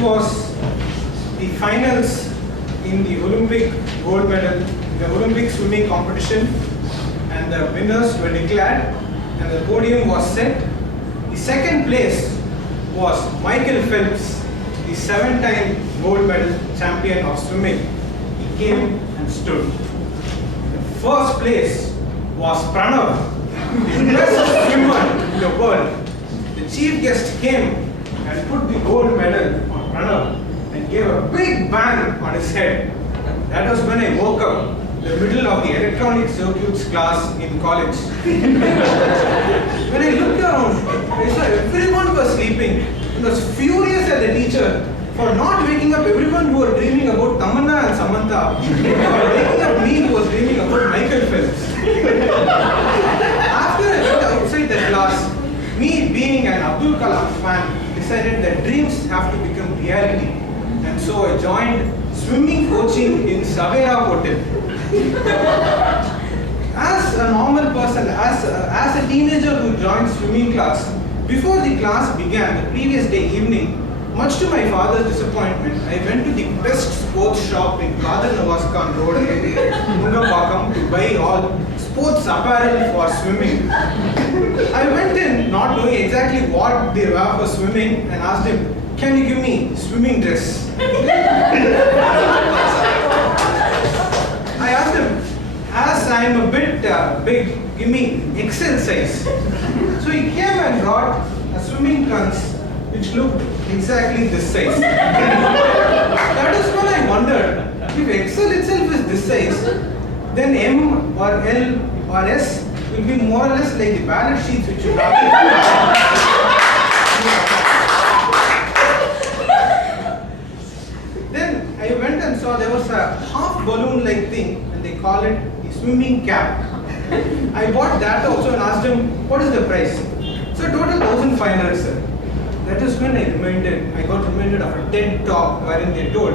it was the finals in the Olympic gold medal, the Olympic swimming competition, and the winners were declared and the podium was set. The second place was Michael Phelps, the 7-time gold medal champion of swimming. He came and stood. The first place was Pranav, the best swimmer in the world. The chief guest came and put the gold medal on Pranav and gave a big bang on his head. That was when I woke up in the middle of the electronic circuits class in college. When I looked around, I saw everyone was sleeping. I was furious at the teacher for not waking up everyone who were dreaming about Tamanna and Samantha, for waking up me who was dreaming about Michael Phelps. After I went outside the class, me being an Abdul Kalam fan, decided that dreams have to become reality. And so I joined swimming coaching in Savera Hotel. As a normal person, as a teenager who joined swimming class, before the class began the previous day evening, much to my father's disappointment, I went to the best sports shop in Kadan Navaskan Road, Mungapakam, to buy all sports apparel for swimming. I went in not knowing exactly what they were for swimming and asked him, "Can you give me swimming dress?" I asked him, as I am a bit big, give me XL size. So he came and brought a swimming trunks which looked exactly this size. That is when I wondered, if XL itself is this size, then M or L or S will be more or less like the balance sheets which you have. Then I went and saw there was a half balloon like thing and they call it the swimming cap. I bought that also and asked him, what is the price? So total 1,500, sir. That is when I got reminded of a TED talk wherein they told,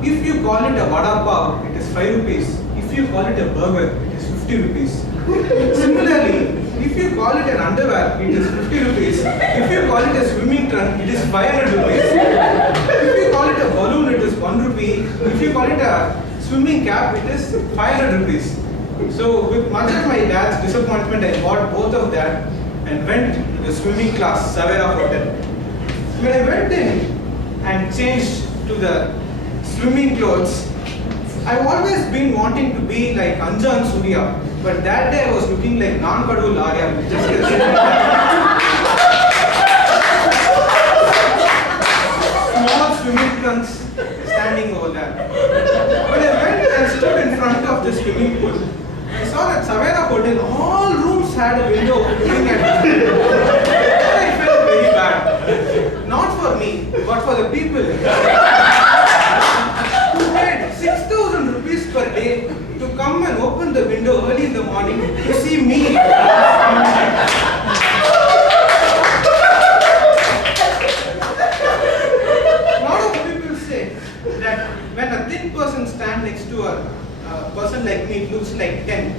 if you call it a vada pav, it is 5 rupees. If you call it a burger, it is 50 rupees. Similarly, if you call it an underwear, it is 50 rupees. If you call it a swimming trunk, it is 500 rupees. If you call it a balloon, it is 1 rupee. If you call it a swimming cap, it is 500 rupees. So with much of my dad's disappointment, I bought both of that and went to the swimming class, Savera Hotel. When I went in and changed to the swimming clothes, I've always been wanting to be like Anjan Surya, but that day I was looking like Nankadu Larya. Small swimming trunks standing over there. When I went and stood in front of the swimming pool, I saw that Savera Hotel, all rooms had a window looking at me. I felt very bad. Not for me, but for the people who paid 6,000 rupees per day to come and open the window early in the morning to see me. A lot of people say that when a thin person stands next to a person like me, it looks like 10.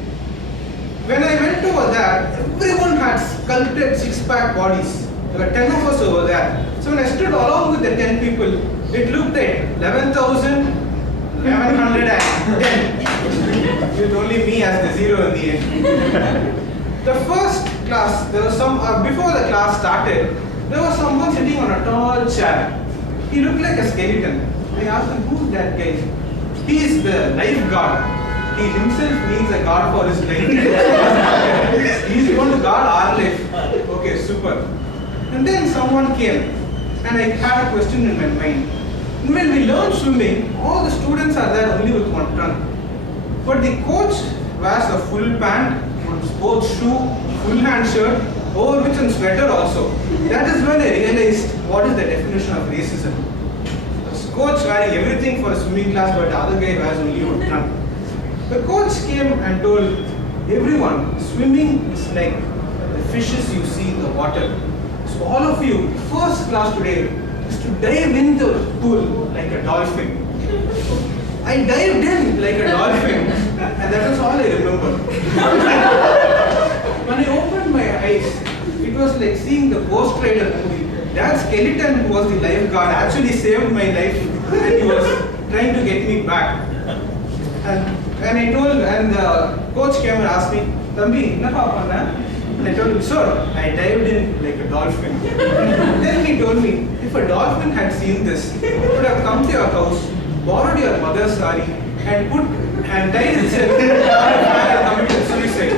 When I went over there, everyone had sculpted six-pack bodies. There were 10 of us over there. So when I stood along with the 10 people, it looked at 11,000. 1110. With only me as the zero in the end. The first class, there was some, before the class started, there was someone sitting on a tall chair. He looked like a skeleton. I asked him, who's that guy? He is the lifeguard. He himself needs a guard for his life. He is going to guard our life. Okay, super. And then someone came and I had a question in my mind. When we learn swimming, all the students are there only with one trunk. But the coach wears a full pant, full sports shoe, full hand shirt, over which and sweater also. That is when I realized what is the definition of racism. The coach wearing everything for a swimming class, but the other guy wears only one trunk. The coach came and told everyone, swimming is like the fishes you see in the water. So all of you, first class today, is to dive in the pool like a dolphin. I dived in like a dolphin, and that was all I remember. When I opened my eyes, it was like seeing the Ghost Rider movie. that skeleton who was the lifeguard actually saved my life and he was trying to get me back. And the coach came and asked me, Thambi, enna panna? And I told him, sir, I dived in like a dolphin. Then he told me, if a dolphin had seen this, it would have come to your house, borrowed your mother's sari, and tied itself and committed suicide.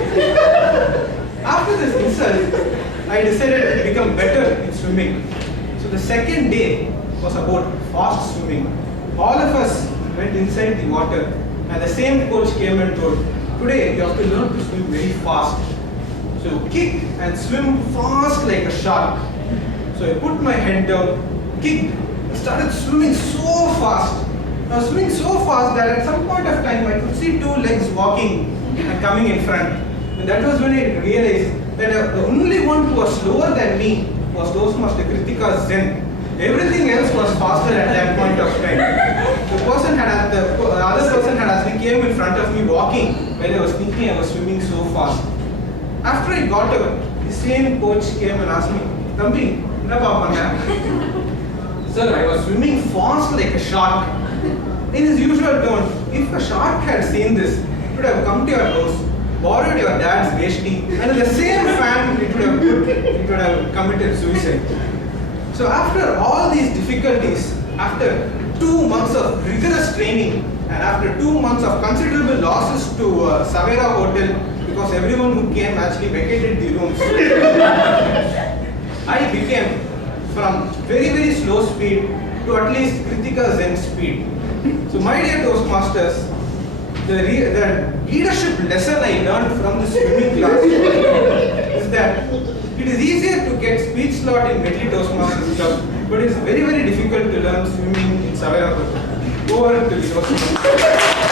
After this insult, I decided to become better in swimming. So the second day was about fast swimming. All of us went inside the water, and the same coach came and told, today you have to learn to swim very fast. So kick and swim fast like a shark. So I put my head down, kicked, and started swimming so fast. I was swimming so fast that at some point of time I could see two legs walking and coming in front. And that was when I realized that the only one who was slower than me was Toastmaster Kritika Zen. Everything else was faster at that point of time. The other person had actually came in front of me walking while I was thinking I was swimming so fast. After I got out, the same coach came and asked me, Thambi, enna panna? Sir, I was swimming fast like a shark. In his usual tone, if a shark had seen this, it would have come to your house, borrowed your dad's veshti, and in the same fan, it would have committed suicide. So after all these difficulties, after 2 months of rigorous training, and after 2 months of considerable losses to Savera Hotel, because everyone who came actually vacated the rooms, I became from very, very slow speed to at least Kritika Zen speed. So my dear Toastmasters, the leadership lesson I learned from the swimming class is that it is easier to get speech slot in Medley Toastmasters Club, but it is very, very difficult to learn swimming in Savera Hotel. Over to the Toastmasters.